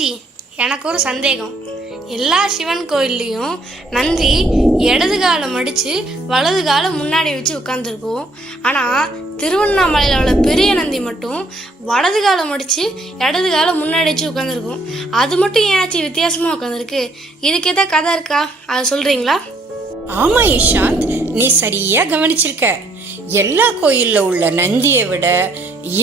ஆச்சி, எனக்கு ஒரு சந்தேகம். எல்லா சிவன் கோயில்லையும் நந்தி இடது காலை மடித்து வலது காலை முன்னாடி வச்சு உட்காந்துருக்கும். ஆனால் திருவண்ணாமலையில் உள்ள பெரிய நந்தி மட்டும் வலது காலை மடித்து இடது காலை முன்னாடி வச்சு உட்காந்துருக்கும். அது மட்டும் ஏன் ஆச்சி வித்தியாசமாக உட்காந்துருக்கு? இதுக்கு எதாவது கதை இருக்கா? அதை சொல்கிறீங்களா? ஆமாம் இஷாந்த், நீ சரியாக கவனிச்சிருக்க. எல்லா கோயிலில் உள்ள நந்தியை விட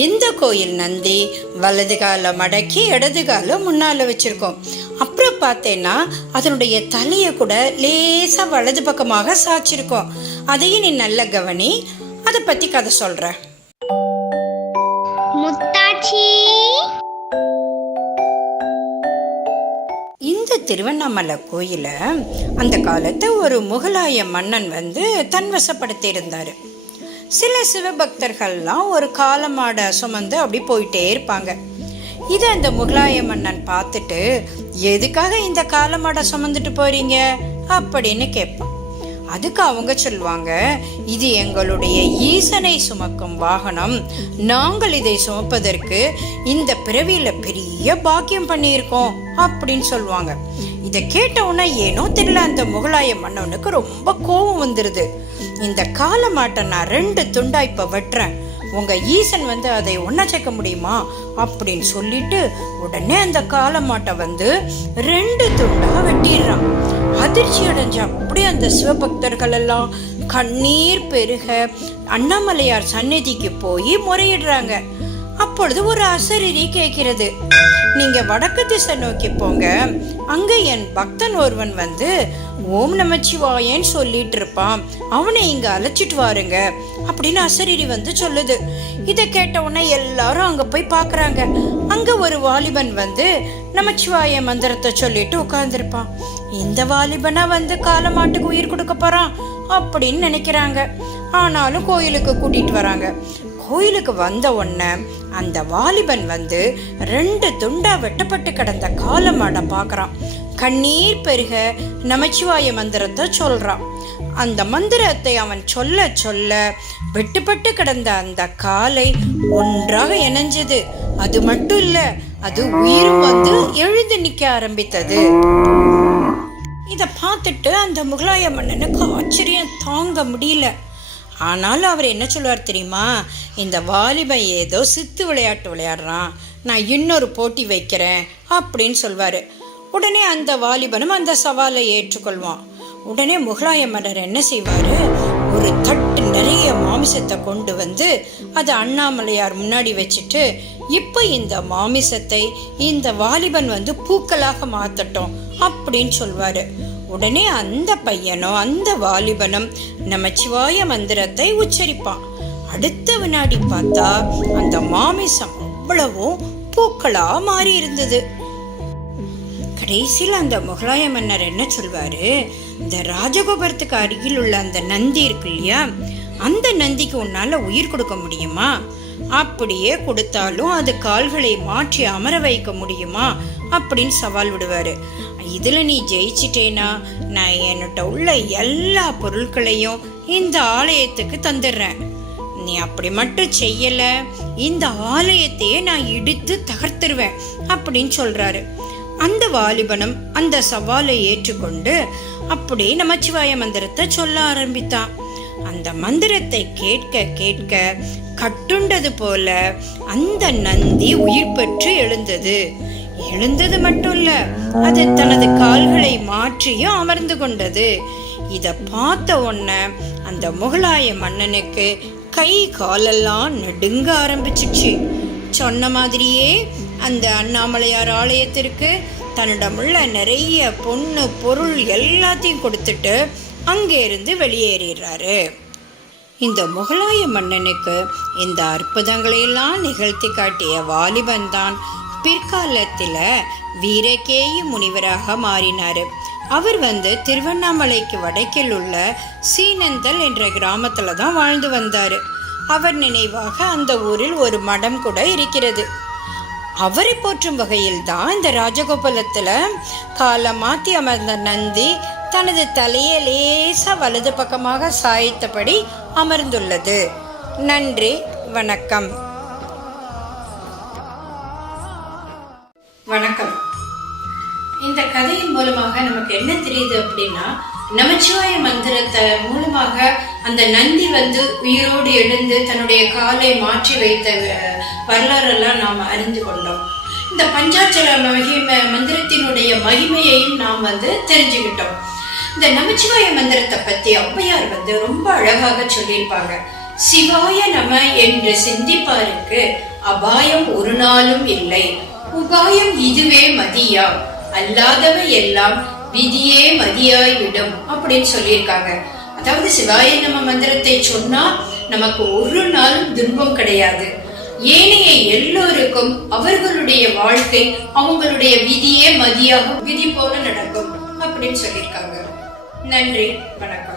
இந்த கோயில் நந்தி வலது காலை மடக்கி இடது காலை முன்னால் வச்சுருக்கோம். அப்புறம் பார்த்தேன்னா அதனுடைய தலையை கூட லேசாக வலது பக்கமாக சாய்ச்சிருக்கோம். அதையும் நீ நல்ல கவனி, அதை பற்றி கதை சொல்கிறேன். இந்த திருவண்ணாமலை கோயிலை அந்த காலத்தை ஒரு முகலாய மன்னன் தன்வசப்படுத்தி இருந்தார். சில சிவபக்தர்கள்லாம் ஒரு காலமாட சுமந்து அப்படி போயிட்டே இருப்பாங்க. இதை அந்த முகலாய மன்னன் பார்த்துட்டு, எதுக்காக இந்த காலமாட சுமந்துட்டு போறீங்க அப்படின்னு கேட்பான். அதுக்கு அவங்க சொல்லுவாங்க, இது எங்களுடைய ஈசனை சுமக்கும் வாகனம். நாங்கள் இதை சுமப்பதற்கு இந்த பிறவியில பெரிய பாக்கியம் பண்ணியிருக்கோம் அப்படின்னு சொல்லுவாங்க. இதை கேட்ட உடனே ஏனோ தெரியல, அந்த முகலாய மன்னனுக்கு ரொம்ப கோபம் வந்துருது. இந்த காலமாட்டை நான் 2 துண்டா இப்ப வெட்டுறேன், உங்க ஈசன் அதை ஒன்னா சேர்க்க முடியுமா அப்படின்னு சொல்லிட்டு உடனே அந்த காலமாட்டை 2 துண்டா வெட்டிடுறான். அதிர்ச்சி அடைஞ்ச அப்படியே அந்த சிவபக்தர்கள் எல்லாம் கண்ணீர் பெருக அண்ணாமலையார் சந்நிதிக்கு போய் முறையிடுறாங்க. அப்பொழுது ஒரு அசரீரி கேட்கிறது, நீங்க வடக்கு திசை நோக்கி போங்க, அங்க என் பக்தன் ஒருவன் ஓம் நமச்சிவாயன்னு சொல்லிட்டு இருப்பான், அவனை இங்க அழைச்சிட்டு வாருங்க அப்படின்னு அசரீரி சொல்லுது. இதை கேட்ட உடனே எல்லாரும் அங்க போய் பாக்குறாங்க. அங்க ஒரு வாலிபன் நமச்சிவாய மந்திரத்தை சொல்லிட்டு உட்கார்ந்துருப்பான். இந்த வாலிபனா காலமாட்டுக்கு உயிர் கொடுக்க போறான் அப்படின்னு நினைக்கிறாங்க. ஆனாலும் கோயிலுக்கு கூட்டிட்டு வராங்க. கோயிலுக்கு வந்த உடனே அந்த வாலிபன் 2 துண்டா வெட்டப்பட்டு கிடந்த காலமாட பார்க்கறான். கண்ணீர் பெருக நமச்சிவாய மந்திரத்தை சொல்றான். அந்த மந்திரத்தை அவன் சொல்ல சொல்ல வெட்டுப்பட்டு கிடந்த அந்த காலை ஒன்றாக இணைஞ்சது. அது மட்டும் இல்ல, அது உயிரும் எழுந்து நிக்க ஆரம்பித்தது. இத பார்த்துட்டு அந்த முகலாய மன்னனுக்கு ஆச்சரியம் தாங்க முடியல. ஆனாலும் அவர் என்ன சொல்லுவார் தெரியுமா, இந்த வாலிபன் ஏதோ சித்து விளையாட்டு விளையாடுறான், நான் இன்னொரு போட்டி வைக்கிறேன் அப்படின்னு சொல்வார். உடனே அந்த வாலிபனும் அந்த சவாலை ஏற்றுக்கொள்வான். உடனே முகலாய மன்னர் என்ன செய்வார், ஒரு தட்டு நிறைய மாமிசத்தை கொண்டு அதை அண்ணாமலையார் முன்னாடி வச்சுட்டு, இப்போ இந்த மாமிசத்தை இந்த வாலிபன் பூக்களாக மாற்றட்டும் அப்படின்னு சொல்வார். உடனே அந்த பையனும் அந்த வாலிபனும் நமச்சிவாய மந்திரத்தை உச்சரிப்பான். அடுத்த வினாடி பார்த்தா அந்த மாமிசம் அவ்வளவும் பூக்களா மாறி இருந்தது. கடைசியில் அந்த முகலாய மன்னர் என்ன சொல்வாரு, இந்த ராஜகோபுரத்துக்கு அருகில் உள்ள அந்த நந்தி இருக்கு இல்லையா, அந்த நந்திக்கு உன்னால உயிர் கொடுக்க முடியுமா? அப்படியே கொடுத்தாலும் அது கால்களை மாற்றி அமர வைக்க முடியுமா அப்படின்னு சவால் விடுவாரு. இதுல நீ ஜெயிச்சிட்டேனா நான் என்னட்ட உள்ள எல்லா பொருட்களையும் இந்த ஆலயத்துக்கு தந்துடுறேன். நீ அப்படி மட்டும் செய்யல, இந்த ஆலயத்தையே நான் இடித்து தகர்த்துருவேன் அப்படின்னு சொல்றாரு. அந்த வாலிபனும் அந்த சவாலை ஏற்றுக்கொண்டு அப்படி நமச்சிவாய மந்திரத்தை சொல்ல ஆரம்பித்தான். அந்த மந்திரத்தை கேட்க கேட்க கட்டுண்டது போல அந்த நந்தி உயிர் பெற்று எழுந்தது மட்டும் இல்ல, அது தனது கால்களை மாற்றியும் அமர்ந்து கொண்டது. இத பார்த்த உடனே அந்த முகலாய மன்னனுக்கு கை காலெல்லாம் நடுங்க ஆரம்பிச்சிச்சு. சொன்ன மாதிரியே அந்த அண்ணாமலையார் ஆலயத்திற்கு தன்னிடமுள்ள நிறைய பொண்ணு பொருள் எல்லாத்தையும் கொடுத்துட்டு அங்கே இருந்து வெளியேறாரு. இந்த முகலாய மன்னனுக்கு இந்த அற்புதங்களையெல்லாம் நிகழ்த்தி காட்டிய வாலிபன் தான் பிற்காலத்தில் வீரகேயி முனிவராக மாறினார். அவர் திருவண்ணாமலைக்கு வடக்கில் உள்ள சீனந்தல் என்ற கிராமத்துல தான் வாழ்ந்து வந்தார். அவர் நினைவாக அந்த ஊரில் ஒரு மடம் கூட இருக்கிறது. அவரை போற்றும் வகையில் தான் இந்த ராஜகோபாலத்துல காலம் மாத்தி அமர்ந்த நந்தி தனது தலையை லேசா வலது பக்கமாக சாய்த்தபடி அமர்ந்துள்ளது. நன்றி, வணக்கம். வணக்கம். இந்த கதையின் மூலமாக நமக்கு என்ன தெரியுது அப்படின்னா, நமச்சிவாய மந்திரத்தை மூலமாக அந்த நந்தி உயிரோடு எழுந்து தன்னுடைய காலை மாற்றி வைத்த வரலாறெல்லாம் நாம் அறிந்து கொண்டோம். இந்த பஞ்சாட்சர மந்திரத்தினுடைய மகிமையையும் நாம் தெரிஞ்சுக்கிட்டோம். இந்த நமச்சிவாய மந்திரத்தை பத்தி ஔவையார் ரொம்ப அழகாக சொல்லியிருப்பாங்க. சிவாய நம என்று சிந்திப்பாருக்கு அபாயம் ஒரு நாளும் இல்லை, உபாயம் இதுவே மதியா, அல்லாதவை எல்லாம் விதியே மதியாய் விடும் அப்படின்னு சொல்லியிருக்காங்க. அதாவது சிவாய நம மந்திரத்தை சொன்னா நமக்கு ஒரு நாளும் துன்பம் கிடையாது. ஏனைய எல்லோருக்கும் அவர்களுடைய வாழ்க்கை அவங்களுடைய விதியே மதியாகும், விதி போல நடக்கும் அப்படின்னு சொல்லியிருக்காங்க. நன்றி, வணக்கம்.